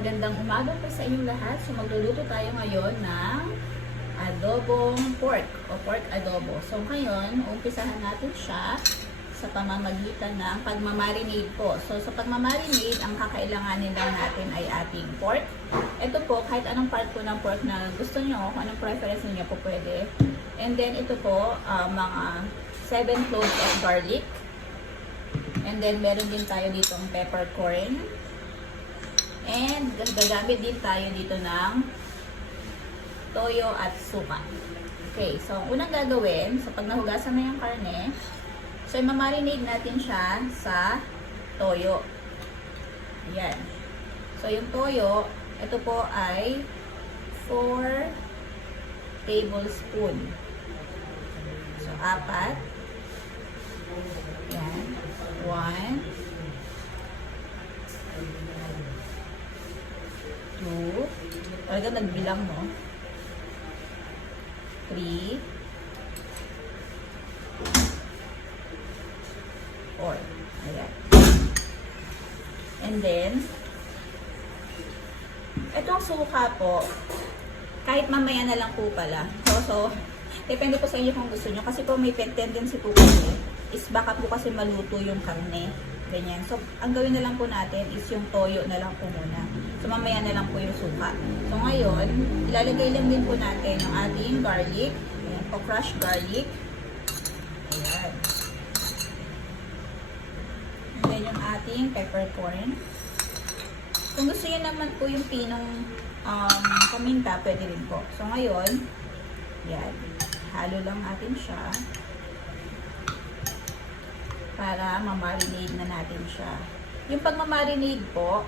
Magandang umaga po sa inyong lahat. So magluluto tayo ngayon ng adobong pork o pork adobo. So ngayon, umpisahan natin siya sa pamamagitan ng pagmamarinade po. So sa pagmamarinade, ang kakailanganin lang natin ay ating pork. Ito po, kahit anong part po ng pork na gusto nyo, kung anong preference niyo po pwede. And then ito po, mga 7 cloves of garlic. And then meron din tayo ditong peppercorn. And gagamit din tayo dito ng toyo at suka. Okay, so ang unang gagawin, so pag nahugasan na yung karne, so i-marinate natin siya sa toyo. Ayan. So yung toyo, ito po ay 4 tablespoon. So 4. Ayan. 1, 2, talaga nagbilang mo. 3, 4. Ayan. And then, itong suka po, kahit mamaya na lang po pala. So depende po sa inyo kung gusto nyo. Kasi po may tendency po kasi, is baka po kasi maluto yung karne. Ganyan. So, ang gawin na lang po natin is yung toyo na lang po muna. So, mamaya na lang po yung suka. So, ngayon, ilalagay lang din po natin yung ating garlic. Ayan po, crushed garlic. Ayan. And then, yung ating peppercorn. Kung gusto nyo naman po yung pinong paminta, pwede rin po. So, ngayon, yan. Halo lang natin siya para ma-marinate na natin siya. Yung pag-marinate po,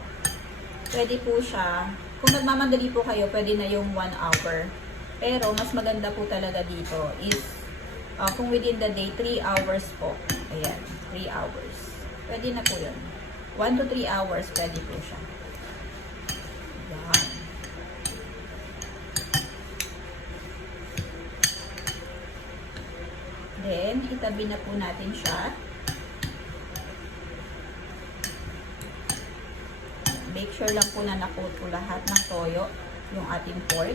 pwede po siya, kung nagmamadali po kayo, pwede na yung 1 hour. Pero, mas maganda po talaga dito is, kung within the day, 3 hours po. Ayan, 3 hours. Pwede na po yun. 1 to 3 hours, pwede po siya. Ayan. Then, itabi na po natin siya. Make sure lang po na na-coat po lahat ng toyo, yung ating pork.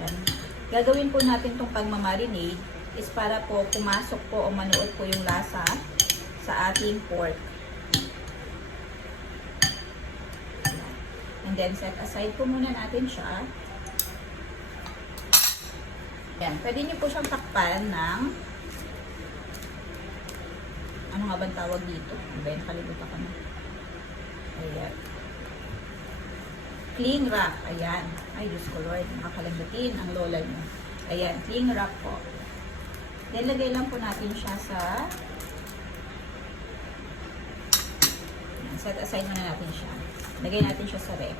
Yan. Gagawin po natin itong pagmamarinade is para po pumasok po o manuot po yung lasa sa ating pork. Yan. And then set aside po muna natin siya. Yan. Pwede nyo po siyang takpan ng ano nga bang tawag dito? Ano ba yun? Nakalimutan ko na. Ayan. Cling wrap. Ayan. Ay, Diyos ko Lord. Nakakalandatin ang lola niyo. Ayan. Cling wrap po. Nilagay lang po natin siya sa ayan, set aside muna natin siya. Lagay natin siya sa ref.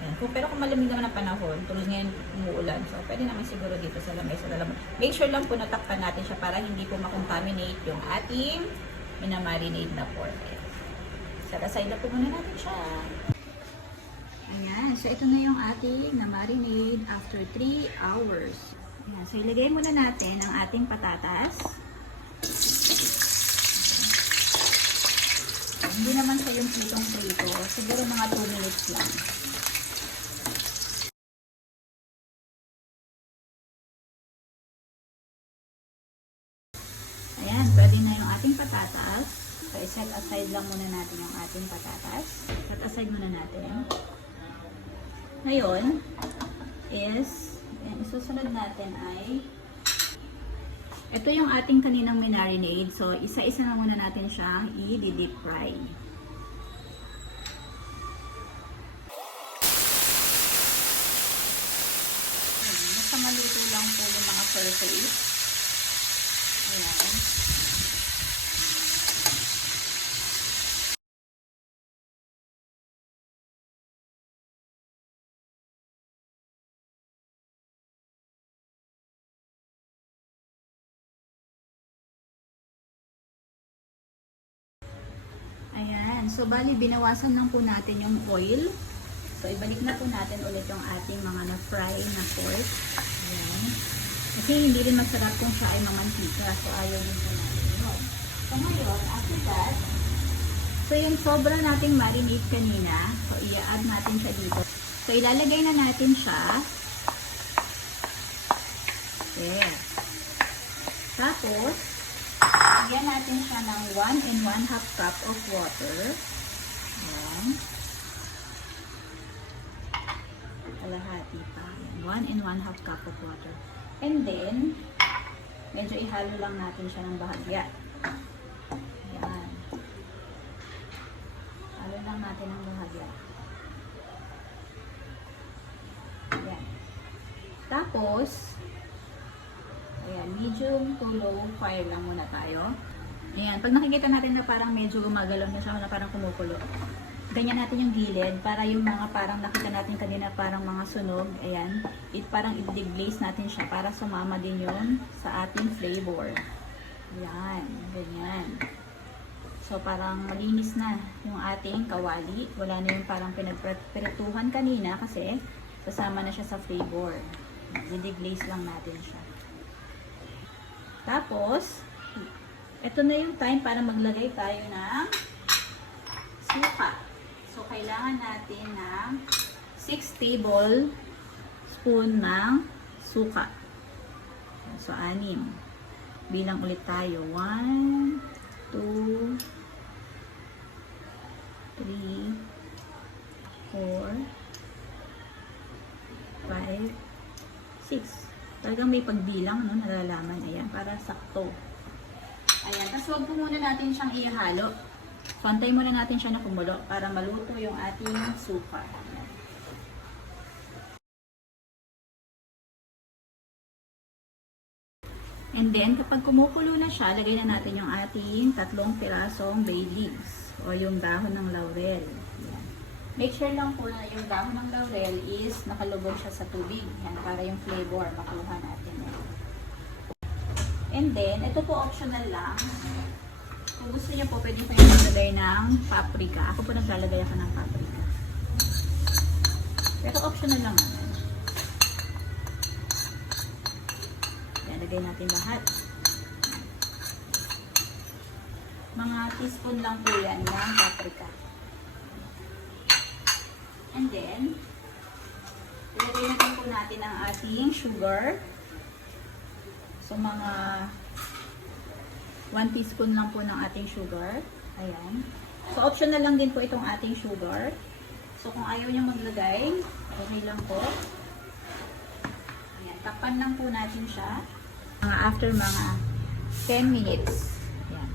Ayan. Pero kung malamig naman ang panahon, tulad ngayon umuulan. So, pwede naman siguro dito sa lamay sa lalaman. Make sure lang po natakpan natin siya para hindi po makontaminate yung ating minamarinate na pork. Set aside na po muna natin siya. Ayan. So, ito na yung ating na-marinade after 3 hours. Ayan. So, ilagay muna natin ang ating patatas. So, hindi naman siya yung prito. Siguro mga 2 minutes lang. Ayan. Pwede na yung ating patatas. So, set aside lang muna natin yung ating patatas. Set aside muna natin. Ngayon, is, isusunod natin ay, ito yung ating kaninang marinade. So, isa-isa na muna natin siya i-deep fry. Basta maluto lang po yung mga surface. Ayan. Ayan. So, bali, binawasan lang po natin yung oil. So, ibalik na po natin ulit yung ating mga na-fry na pork. Ayan. Kasi hindi rin masarap kung siya ay mamantika. So, ayaw din po natin yun. So, ngayon, after that, So, yung sobra nating marinade kanina, so, i-add natin siya dito. So, ilalagay na natin siya. There. Tapos, lagyan natin siya ng 1 and 1/2 cup of water. Ayan. Kalahati pa. 1 and 1/2 cup of water. And then, medyo ihalo lang natin siya ng bahagya. Ayan. Halo lang natin ng bahagya. Ayan. Tapos, ayan, medium to low fire lang muna tayo. Ayan, pag nakikita natin na parang medyo gumagalaw na siya, na parang kumukulo, ganyan natin yung gilid para yung mga parang nakita natin kanina parang mga sunog, ayan, parang i-deglaze natin siya para sumama din yun sa ating flavor. Ayan, ganyan. So, parang malinis na yung ating kawali. Wala na yung parang pinagpretuhan kanina kasi sasama na siya sa flavor. I-deglaze lang natin siya. Tapos, ito na yung time para maglagay tayo ng suka. So, kailangan natin ng 6 tablespoon ng suka. So, 6. Bilang ulit tayo. 1, 2, 3, 4, 5, 6. Talagang may pagbilang, no, nalalaman. Ayan, para sakto. Ayan, tapos huwag po muna natin siyang ihalo. Pantay muna natin siya na kumulo para maluto yung ating suka. Ayan. And then, kapag kumukulo na siya, lagay na natin yung ating 3 pirasong bay leaves o yung dahon ng laurel. Ayan. Make sure lang po na yung dahon ng laurel is nakalubog siya sa tubig. Yan, para yung flavor makuha natin. And then, ito po optional lang. Kung gusto niyo po, pwede kayo maglagay ng paprika. Ako po naglalagay ako ng paprika. Pero optional lang naman. Yan, lagay natin lahat. Mga teaspoon lang po yan ng paprika. And then, ilagay natin po natin ang ating sugar. So, mga 1 teaspoon lang po ng ating sugar. Ayan. So, optional lang din po itong ating sugar. So, kung ayaw nyo maglagay, okay lang po. Ayan. Takpan lang po natin siya. After mga 10 minutes. Ayan.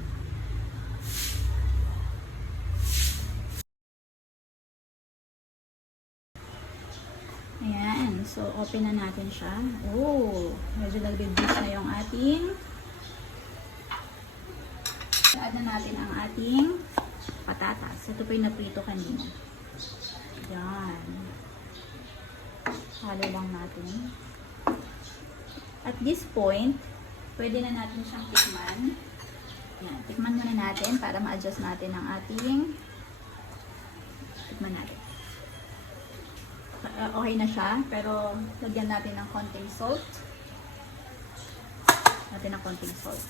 Ayan. So, open na natin siya. Oh, medyo nag-reduce na yung ating. Add na natin ang ating patatas. Ito po yung naprito kanina. Ayan. Halo lang natin. At this point, pwede na natin siyang tikman. Ayan. Tikman muna natin para ma-adjust natin ang ating. Tikman natin. Okay na siya, pero lagyan natin ng konting salt. Natin ng konting salt.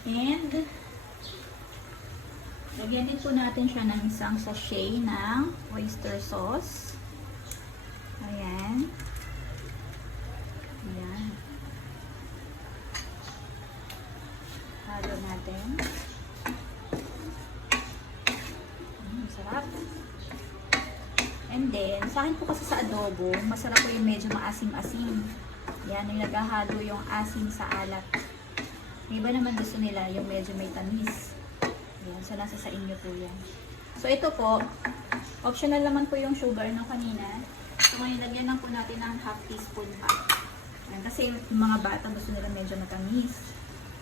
And lagyan din po natin siya ng isang sachet ng oyster sauce. Ayan. Ayan. Halo natin. Sarap. And then, sa akin po kasi sa adobo, masarap po yung medyo maasim-asim. Yan, yung naghahalo yung asim sa alat. May iba naman gusto nila yung medyo may tamis. Yan, so nasa sa inyo po yan. So ito po, optional naman po yung sugar ng kanina. So ngayon, lagyan lang po natin ng half teaspoon pa. Yan, kasi yung mga bata gusto nila medyo matamis.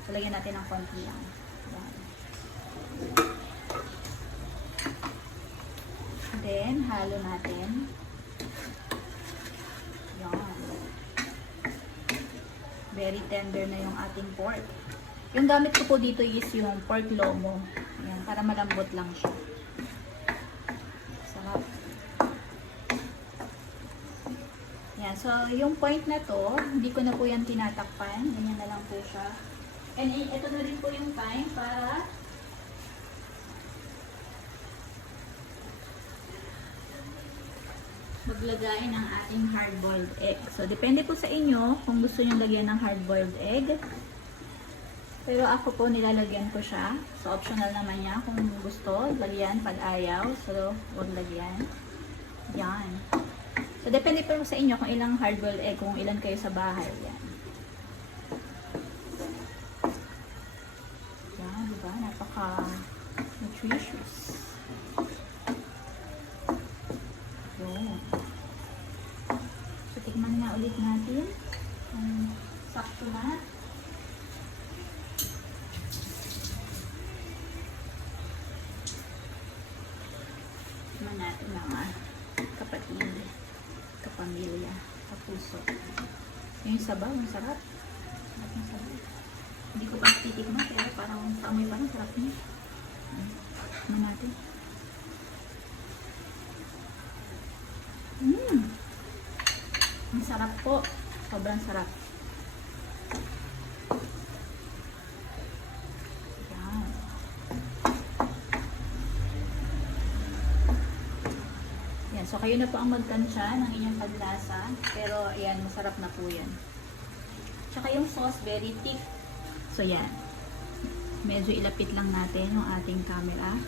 So lagyan natin ng konti lang. Yan. Then, halo natin. Yan. Very tender na yung ating pork. Yung gamit ko po dito is yung pork lomo. Yan, para malambot lang siya. Sarap. Yan, so yung point na to, hindi ko na po yan tinatakpan. Ganyan na lang po siya. And ito na rin po yung time para maglagay ng ating hard-boiled egg. So, depende po sa inyo kung gusto nyo lagyan ng hard-boiled egg. Pero ako po nilalagyan ko siya. So, optional naman niya kung gusto. Lagyan pag ayaw. So, huwag lagyan. Yan. So, depende po sa inyo kung ilang hard-boiled egg, kung ilan kayo sa bahay. Yan. Yan, diba? Napaka-nutritious. Yun. So, tikman na ulit natin. Sakto na. Tikman natin mga kapatid, kapamilya, kapuso. Yung sabaw, ang sarap. Sarap ng sabaw. Hindi ko pa titikman, pero parang amoy parang sarap niya. Tikman natin. Ang sarap po. Sobrang sarap. Yan. Yan. So, kayo na po ang magtansya ng inyong paglasa. Pero, ayan, masarap na po yan. Tsaka yung sauce, very thick. So, yan. Medyo ilapit lang natin yung ating camera.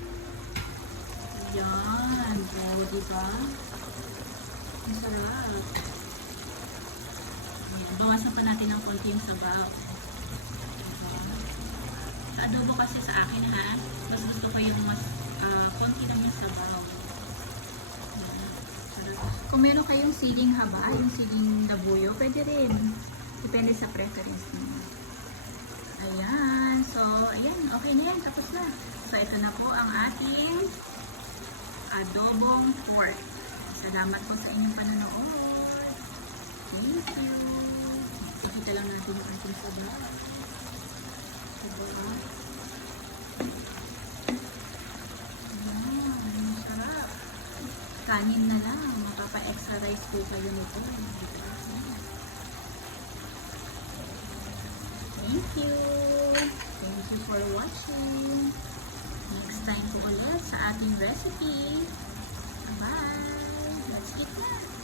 Yan. So, diba? Ang sarap. Ayan. Bawasan pa natin ng konti yung sabaw. Sa adobo kasi sa akin ha, mas gusto ko yung mas konti lang yung sabaw. Kung meron kayong siling haba, yung siling labuyo, pwede rin. Depende sa preference niyo. Ayan. So, ayan. Okay na yan. Tapos na. So, ito na po ang ating adobong pork. Salamat po sa inyong panonood. Thank you. Pakita lang natin yung ating sabaw. Diba? Ayan. Masarap. Kanin na lang. Makapa-extra rice po kayo nito. Thank you. Thank you for watching. Next time po ulit sa ating recipe. Bye. Let's eat na.